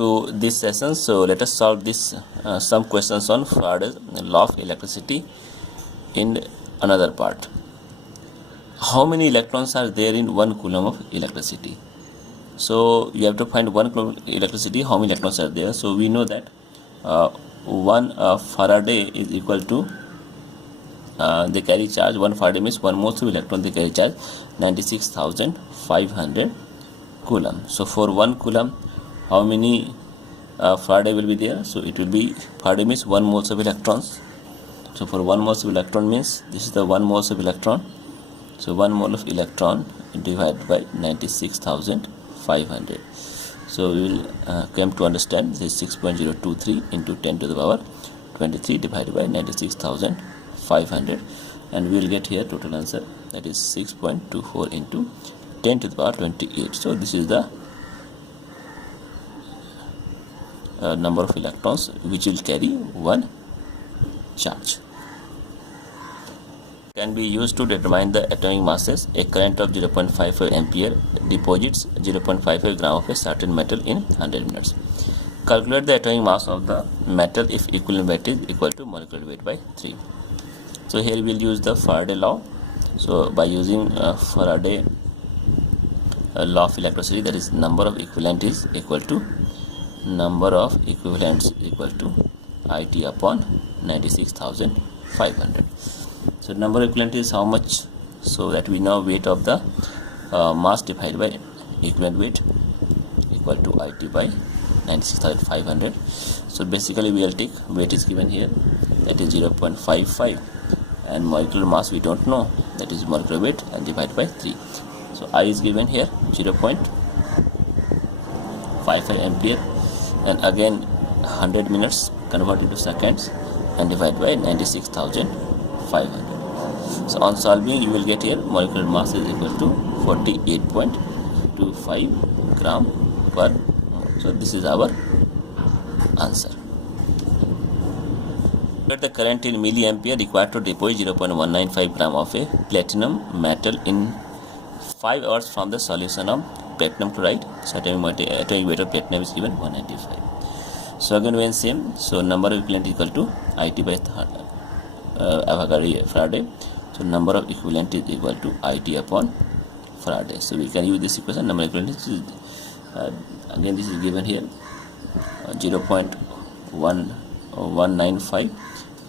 to this session. So let us solve this some questions on Faraday's law of electricity in another part. How many electrons are there in 1 coulomb of electricity? So you have to find 1 coulomb of electricity, how many electrons are there. So we know that 1 Faraday is equal to they carry charge, 1 Faraday means 1 moles of electron they carry charge 96,500 coulomb. So for 1 coulomb how many Faraday will be there? So it will be, Faraday means 1 moles of electrons. So for 1 moles of electron means this is the 1 moles of electron. So 1 mole of electron divided by 96,500. So we will come to understand this is 6.023 into 10 to the power 23 divided by 96,500, and we will get here total answer, that is 6.24 into 10 to the power 28. So this is the number of electrons which will carry 1 charge. Can be used to determine the atomic masses. A current of 0.55 ampere deposits 0.55 gram of a certain metal in 100 minutes. Calculate the atomic mass of the metal if equivalent weight is equal to molecular weight by 3. So here we will use the Faraday law. So by using Faraday law of electricity, that is number of equivalent is equal to number of equivalents equal to IT upon 96,500. So number of equivalent is how much? So that we know weight of the mass divided by equivalent weight equal to IT by 96,500. So basically we will take weight is given here, that is 0.55, and molecular mass we don't know, that is molecular weight, and divide by 3. So I is given here 0.55 ampere, and again 100 minutes convert into seconds and divide by 96,500. So on solving you will get here molecular mass is equal to 48.25 gram per mole. So this is our answer. The current in milliampere required to deposit 0.195 gram of a platinum metal in 5 hours from the solution of platinum chloride. So atomic weight of platinum is given 195. So again when same, so number of equivalent equal to IT by Faraday. So number of equivalent is equal to IT upon Faraday. So we can use this equation. Number of equivalent is again this is given here 0.195,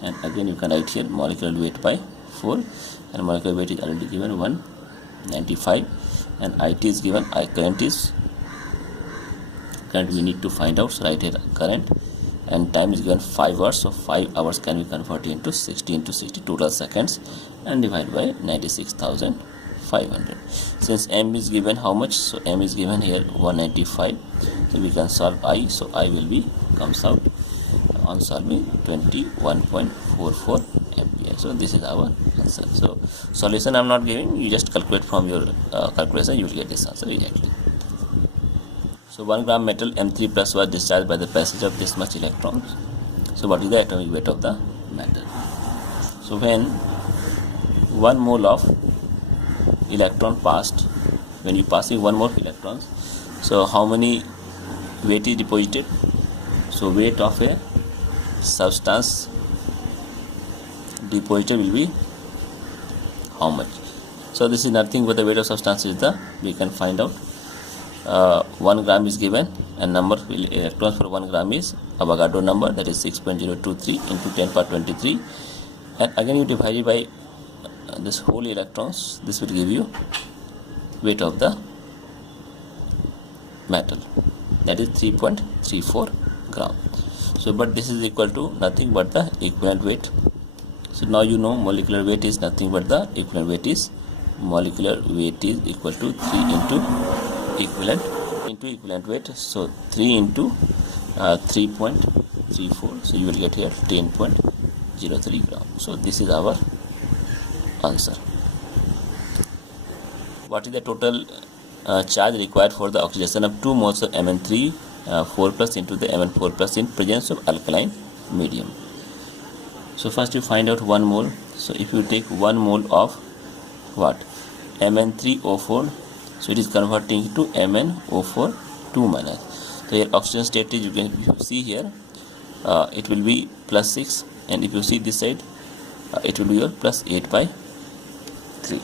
and again you can write here molecular weight by 4, and molecular weight is already given 195, and IT is given, current we need to find out. So write here current, and time is given 5 hours. So 5 hours can be converted into 60 into 60 total seconds and divide by 96,500. Since M is given how much? So M is given here 195. So we can solve I. So I will be comes out on solving 21.44 ampere. So this is our answer. So solution I am not giving, you just calculate from your calculation, you will get this answer exactly. So 1 gram metal M3 plus was discharged by the passage of this much electrons. So what is the atomic weight of the metal? So when 1 mole of electron passed, when you passing 1 mole of electrons, so how many weight is deposited? So weight of a substance deposited will be how much? So this is nothing but the weight of substance is the, we can find out 1 gram is given, and number of electrons for 1 gram is Avogadro number, that is 6.023 into 10 power 23, and again you divide it by this whole electrons. This will give you weight of the metal, that is 3.34 gram. So but this is equal to nothing but the equivalent weight. So now you know molecular weight is nothing but the equivalent weight is, molecular weight is equal to 3 into equivalent weight. So 3 into 3.34, so you will get here 10.03 gram. So this is our answer. What is the total charge required for the oxidation of 2 moles of Mn3 4 plus into the Mn4 plus in presence of alkaline medium? So first you find out 1 mole. So if you take 1 mole of what? Mn3O4, so it is converting to MnO4 2 minus. So here oxygen state is, you see here, it will be plus 6, and if you see this side, it will be your plus 8 by 3.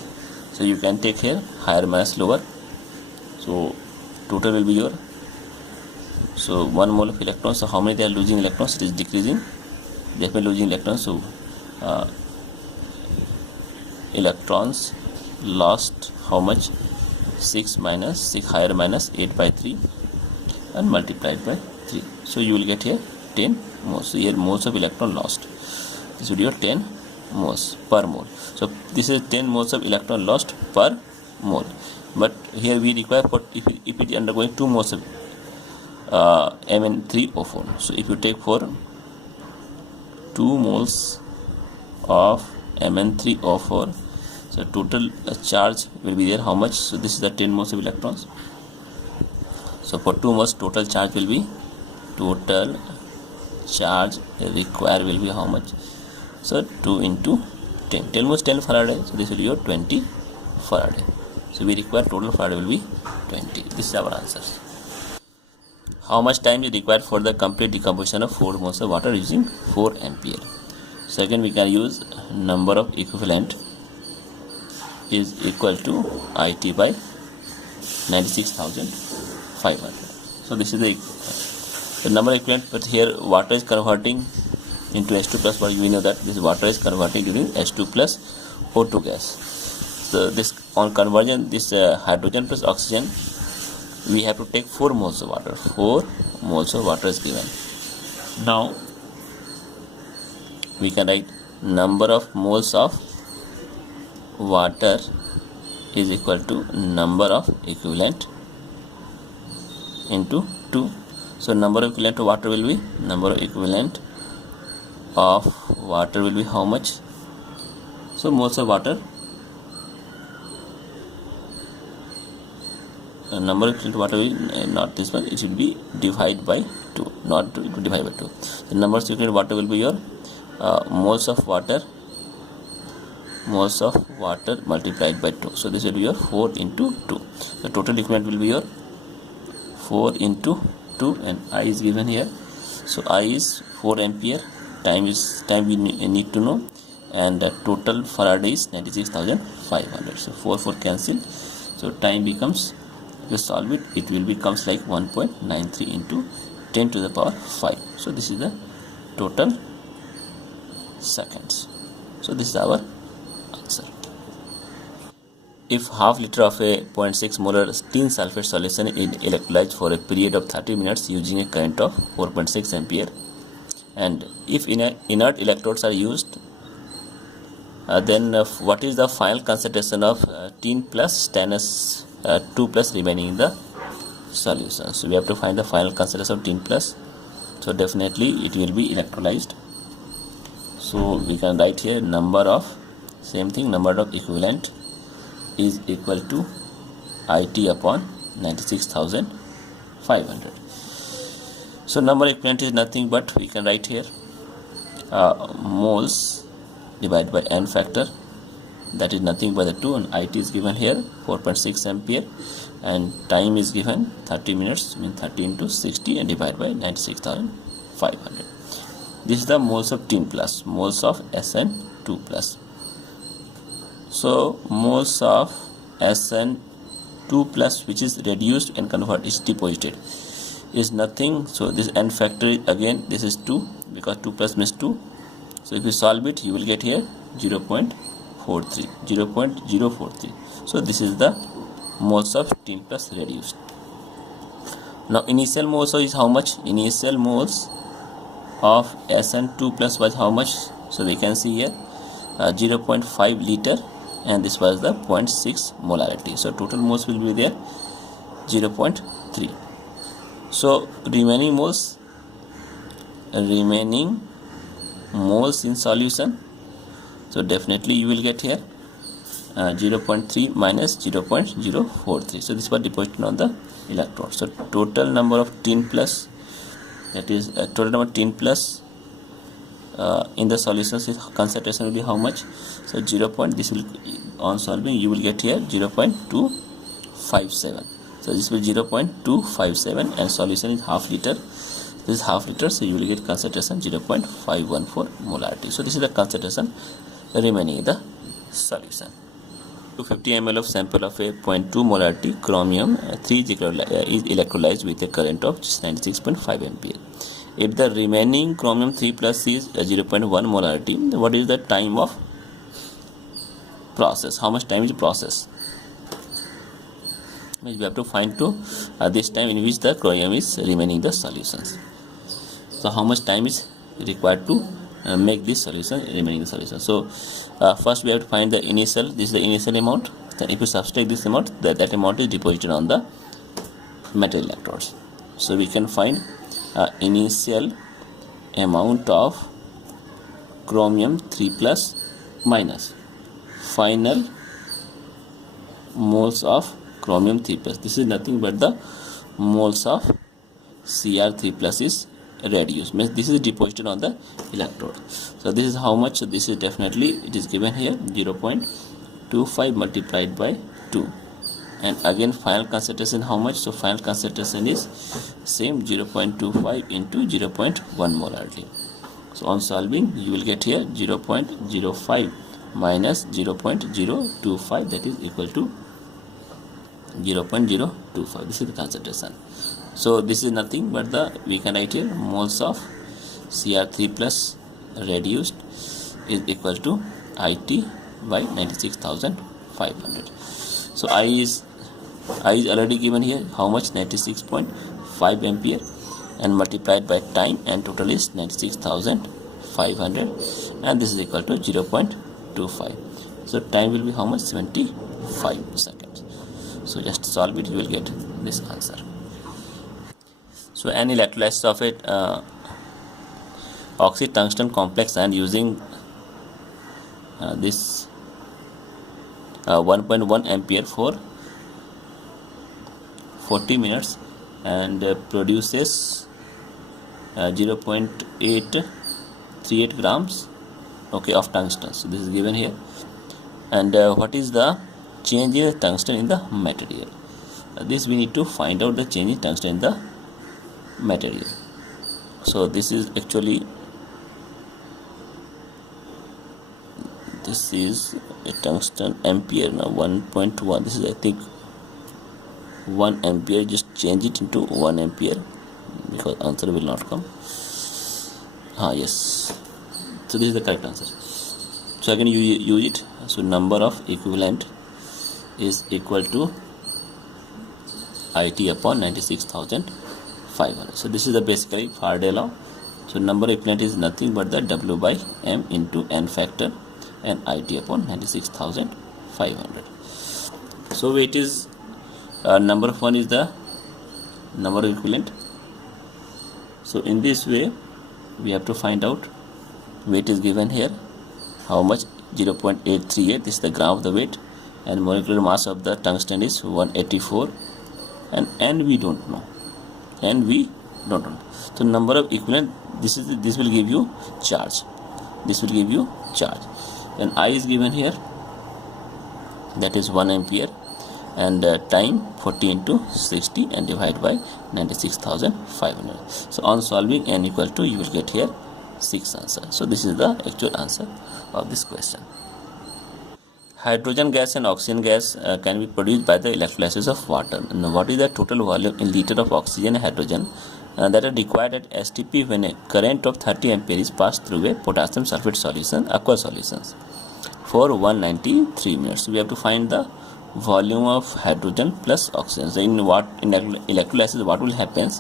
So you can take here higher minus lower. So total will be your, so 1 mole of electrons. So how many they are losing electrons? It is decreasing. They have been losing electrons. So electrons lost how much? 6 minus 6 higher minus 8 by 3 and multiplied by 3. So you will get here 10 moles. So here moles of electron lost. This will be your 10 moles per mole. So this is 10 moles of electron lost per mole. But here we require, for if it is undergoing 2 moles of Mn3O4. So if you take for 2 moles of Mn3O4, so total charge will be there how much? So this is the 10 moles of electrons. So for 2 moles total charge will be, total charge required will be how much? So 2 into 10. 10 moles 10 Faraday. So this will be your 20 Faraday. So we require total Faraday will be 20. This is our answer. How much time is required for the complete decomposition of 4 moles of water using 4 ampere? Second, we can use number of equivalent is equal to IT by 96,500. So this is the number of equivalent, but here water is converting into H2 plus, but we know that this water is converting during H2 plus O2 gas. So this, on conversion, this hydrogen plus oxygen, we have to take 4 moles of water. 4 moles of water is given. Now we can write number of moles of water is equal to number of equivalent into 2. So number of equivalent of water will be, number of equivalent of water will be how much? So moles of water, number of equivalent water will not this one, it should be divided by 2, not divided by 2. The number of equivalent water will be your moles of water multiplied by 2. So this will be your 4 into 2. The total equivalent will be your 4 into 2, and I is given here. So I is 4 ampere, time we need to know, and the total Faraday is 96,500. So 4 cancel. So time becomes, if you solve it, it will becomes like 1.93 into 10 to the power 5. So this is the total seconds. So this is our answer. If half liter of a 0.6 molar tin sulfate solution is electrolyzed for a period of 30 minutes using a current of 4.6 ampere, and if inert electrodes are used, then what is the final concentration of tin plus stannous 2 plus remaining in the solution? So we have to find the final concentration of tin plus. So definitely it will be electrolyzed. So we can write here number of, same thing, number of equivalent is equal to IT upon 96,500. So number of equivalent is nothing but, we can write here moles divided by n factor, that is nothing but the 2, and IT is given here 4.6 ampere, and time is given 30 minutes, means 30 into 60 and divided by 96,500. This is the moles of tin plus, moles of SN2 plus. So moles of SN2 plus, which is reduced and converted, is deposited, is nothing. So this n factor, again this is 2, because 2 plus means 2. So if you solve it, you will get here 0.43. So this is the moles of tin plus reduced. Now initial moles is how much? Initial moles of SN2 plus was how much? So we can see here 0.5 liter, and this was the 0.6 molarity. So total moles will be there 0.3. So remaining moles in solution, so definitely you will get here 0.3 minus 0.043. So this was deposited on the electrode. So total number of tin plus, that is total number of tin plus in the solutions is concentration will be how much? So 0. This will, on solving you will get here 0.257. So So this will be 0.257 and solution is half liter. This is half liter, so you will get concentration 0.514 molarity. So this is the concentration remaining in the solution. 250 ml of sample of a 0.2 molarity chromium 3 is electrolyzed with a current of 96.5 ampere. If the remaining chromium 3 plus is 0.1 molarity, what is the time of process? How much time is process? We have to find this time in which the chromium is remaining in the solutions. So how much time is required to make this solution remaining in the solution? So first we have to find the initial. This is the initial amount. Then if you subtract this amount, that amount is deposited on the metal electrodes. So we can find initial amount of chromium 3 plus minus final moles of chromium 3 plus. This is nothing but the moles of Cr3 plus is reduced, means this is deposited on the electrode. So this is how much. So this is definitely, it is given here 0.25 multiplied by 2, and again final concentration how much? So final concentration is same 0.25 into 0.1 molarity. So on solving you will get here 0.05 minus 0.025, that is equal to 0.025. This is the concentration. So this is nothing but we can write here moles of Cr3 plus reduced is equal to IT by 96,500. So I is already given here, how much? 96.5 ampere, and multiplied by time, and total is 96,500, and this is equal to 0.25. So time will be how much? 75 seconds. So just solve it, you will get this answer. So an electrolysis of it oxide tungsten complex and using this 1.1 ampere for 40 minutes and produces 0.838 grams of tungsten. So this is given here. And what is the change in tungsten in the material? This we need to find out the change in tungsten in the material. So this is actually, this is a tungsten ampere now, 1.1. this is I think 1 ampere. Just change it into 1 ampere because answer will not come. Yes, so this is the correct answer. So again you use it. So number of equivalent is equal to IT upon 96,500. So this is the basically Faraday law. So number of equivalent is nothing but the W by M into N factor and IT upon 96,500. So it is number of 1 is the number of equivalent. So in this way we have to find out weight is given here, how much? 0.838. this is the gram of the weight, and molecular mass of the tungsten is 184, and N we don't know. So number of equivalent, this will give you charge. And I is given here, that is 1 ampere, and time 40 into 60 and divide by 96,500. So on solving N equal to, you will get here 6 answer. So this is the actual answer of this question. Hydrogen gas and oxygen gas can be produced by the electrolysis of water. Now, what is the total volume in liter of oxygen and hydrogen that are required at STP when a current of 30 ampere is passed through a potassium sulfate solution, aqueous solutions, for 193 minutes? We have to find the volume of hydrogen plus oxygen. So in electrolysis, what will happen?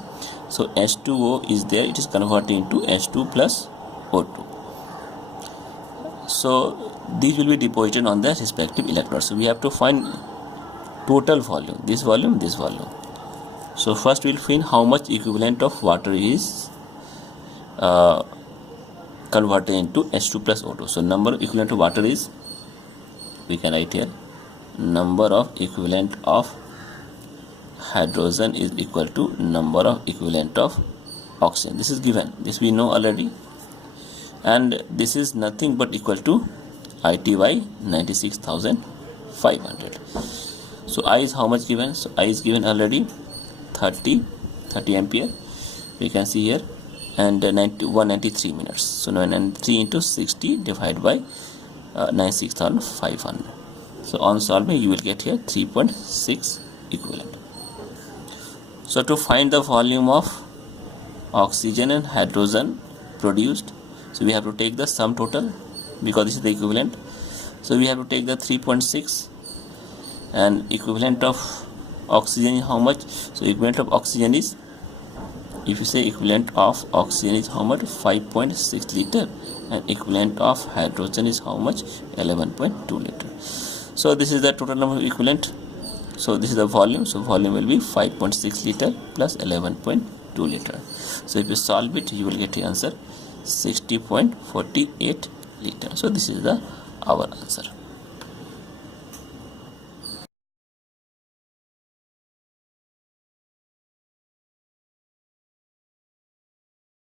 So H2O is there, it is converted into H2 plus O2. So these will be deposited on the respective electrodes. So we have to find total volume, this volume. So first we will find how much equivalent of water is converted into H2 plus O2. So number of equivalent of water is, we can write here, number of equivalent of hydrogen is equal to number of equivalent of oxygen. This is given, this we know already, and this is nothing but equal to IT by 96,500. So I is how much given? So I is given already 30 ampere, we can see here, and 193 minutes. So 993 into 60 divided by 96,500. So on solving you will get here 3.6 equivalent. So to find the volume of oxygen and hydrogen produced, so we have to take the sum total because this is the equivalent. So we have to take the 3.6 and equivalent of oxygen is how much? So equivalent of oxygen is, if you say equivalent of oxygen is how much? 5.6 liter, and equivalent of hydrogen is how much? 11.2 liter. So this is the total number of equivalent. So this is the volume. So volume will be 5.6 liter plus 11.2 liter. So if you solve it, you will get the answer 60.48 liter. So this is our answer.